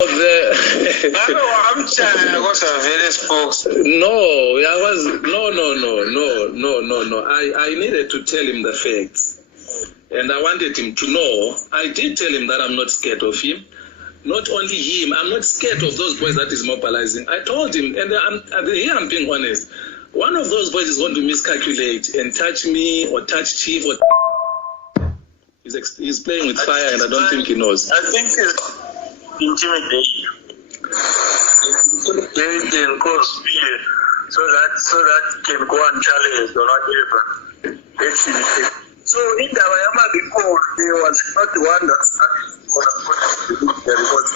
I needed to tell him the facts, and I wanted him to know. I did tell him that I'm not scared of him. Not only him, I'm not scared of those boys that is mobilizing. I told him, and here I'm being honest. One of those boys is going to miscalculate and touch me or touch Chief. Or he's playing with fire, and I don't think he knows. I think it's intimidation. Intimidating, cause fear, so that can go unchallenged or whatever. So in the Wayama report, there was not the one that started the report.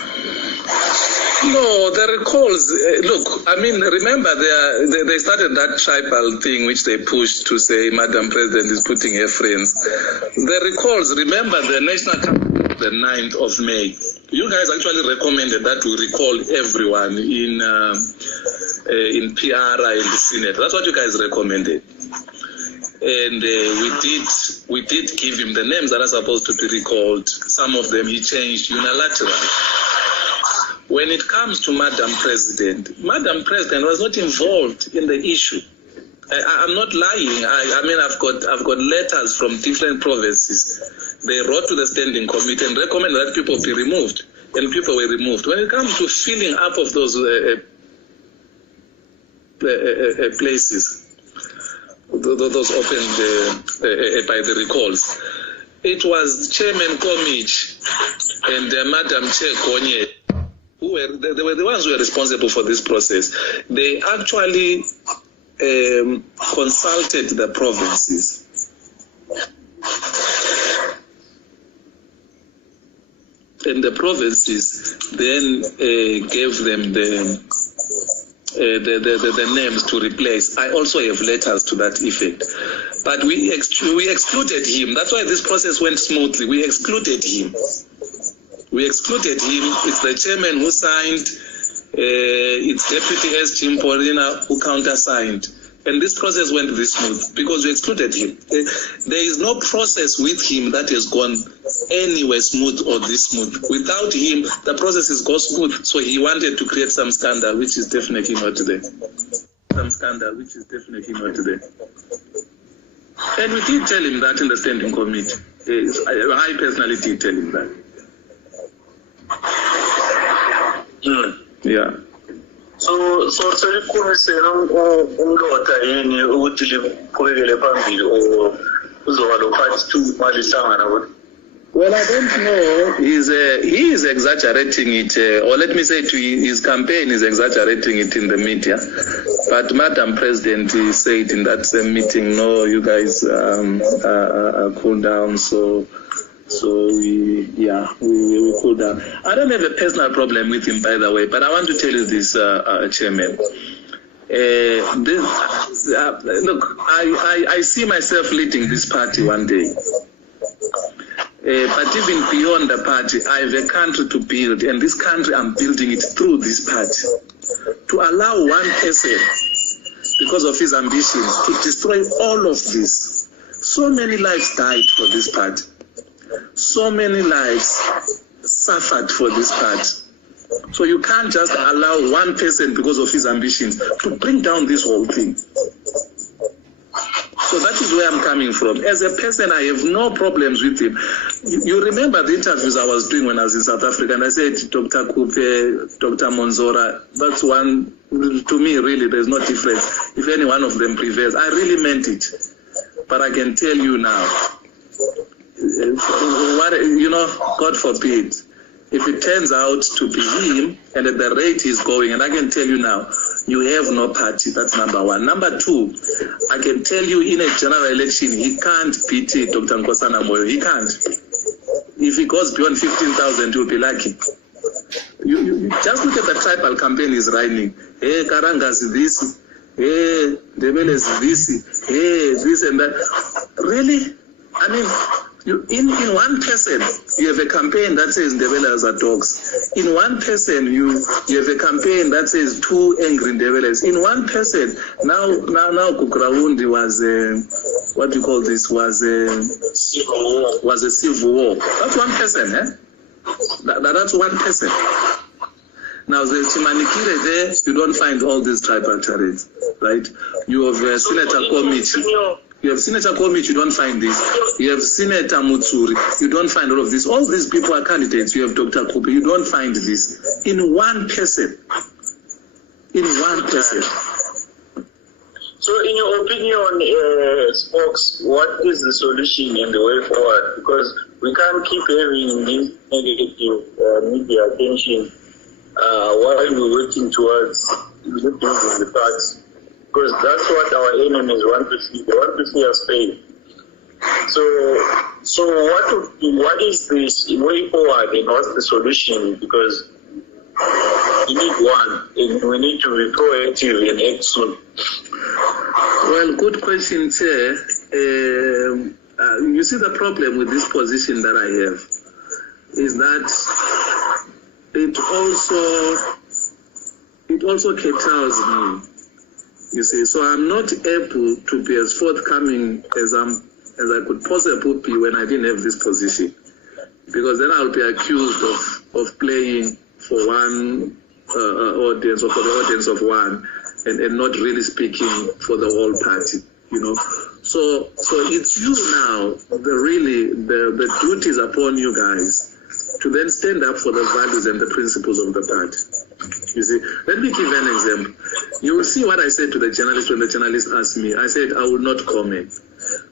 No, the recalls, look, I mean, remember they started that tribal thing which they pushed to say Madam President is putting her friends. The recalls, remember the National Council, the 9th of May. You guys actually recommended that we recall everyone in PR and the Senate. That's what you guys recommended. And we did give him the names that are supposed to be recalled. Some of them he changed unilaterally. When it comes to Madam President was not involved in the issue. I'm not lying. I mean, I've got letters from different provinces. They wrote to the standing committee and recommended that people be removed, and people were removed. When it comes to filling up of those places, those opened by the recalls, it was Chairman Komich and Madam Chair Konye they were the ones who were responsible for this process. They actually consulted the provinces. And the provinces then gave them the names to replace. I also have letters to that effect. But we excluded him. That's why this process went smoothly. We excluded him. It's the chairman who signed. It's Deputy S. Jim Porina who countersigned. And this process went this smooth because we excluded him. There is no process with him that has gone anywhere smooth or this smooth. Without him, the processes go smooth. So he wanted to create some scandal, which is definitely not there. And we did tell him that in the standing committee. I personally did tell him that. Yeah. So selikhulumisela umlotha yini ukuthi liqhubekele phambili or uzoba lo part 2 malihlangana kodwa? Well, I don't know. He is exaggerating it, or let me say, his campaign is exaggerating it in the media. But Madam President said in that same meeting, no, you guys cool down. So we cool down. I don't have a personal problem with him, by the way, but I want to tell you this, Chairman. Look, I see myself leading this party one day. But even beyond the party, I have a country to build, and this country I'm building it through this party. To allow one person, because of his ambitions, to destroy all of this. So many lives died for this party. So many lives suffered for this party. So you can't just allow one person, because of his ambitions, to bring down this whole thing. So that is where I'm coming from. As a person, I have no problems with him. You remember the interviews I was doing when I was in South Africa, and I said, Dr. Kupe, Dr. Monzora, that's one, to me, really, there's no difference. If any one of them prevails, I really meant it. But I can tell you now, God forbid, if it turns out to be him, and at the rate he's going, and I can tell you now, you have no party. That's number one. Number two, I can tell you in a general election, he can't beat Dr. Nkosana Moyo. He can't. If he goes beyond 15,000, you'll be lucky. You just look at the tribal campaign he's running. Hey, Karangas is this. Hey, Debele is this. Hey, this and that. Really? I mean, in one person, you have a campaign that says Ndebelas are dogs. In one person, you have a campaign that says 2 angry Ndebelas. In one person, now Kukraundi was what do you call this? Was a civil war. That's one person, eh? That's one person. Now, the Chimanikire there, you don't find all these tripartites, right? You have Senator Komichi. You have Senator Komichi, you don't find this. You have Senator Mutsuri, you don't find all of this. All these people are candidates. You have Dr. Kupe, you don't find this. In one person. In one person. So, in your opinion, Spokes, what is the solution and the way forward? Because we can't keep having this negative media attention while we're working towards looking at the facts. Because that's what our enemies want to see. They want to see us fail. So what is this way forward and what's the solution? Because we need one, and we need to be proactive and act soon. Well, good question, Chair. You see, the problem with this position that I have is that it also curtails me. You see, so I'm not able to be as forthcoming as I could possibly be when I didn't have this position, because then I'll be accused of playing for one audience or for the audience of one, and not really speaking for the whole party. You know, so it's you now. The duty is upon you guys to then stand up for the values and the principles of the party. You see, let me give an example. You will see what I said to the journalist when the journalist asked me. I said I would not comment,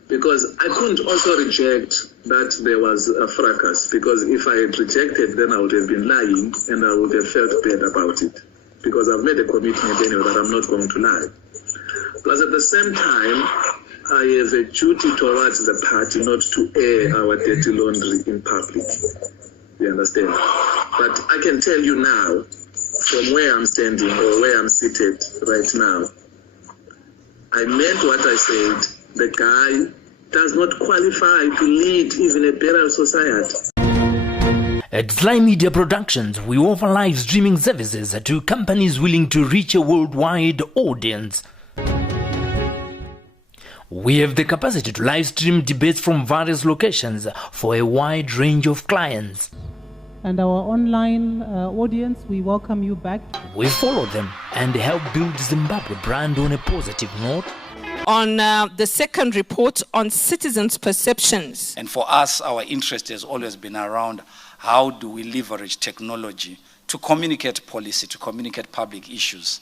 because I couldn't also reject that there was a fracas, because if I had rejected, then I would have been lying and I would have felt bad about it, because I've made a commitment anyway that I'm not going to lie. Plus, at the same time, I have a duty towards the party not to air our dirty laundry in public. You understand? But I can tell you now, from where I'm standing or where I'm seated right now, I meant what I said. The guy does not qualify to lead even a better society. At Sly Media Productions, we offer live streaming services to companies willing to reach a worldwide audience. We have the capacity to live stream debates from various locations for a wide range of clients. And our online audience, we welcome you back. We follow them and help build Zimbabwe brand on a positive note. On the second report on citizens' perceptions. And for us, our interest has always been around how do we leverage technology to communicate policy, to communicate public issues.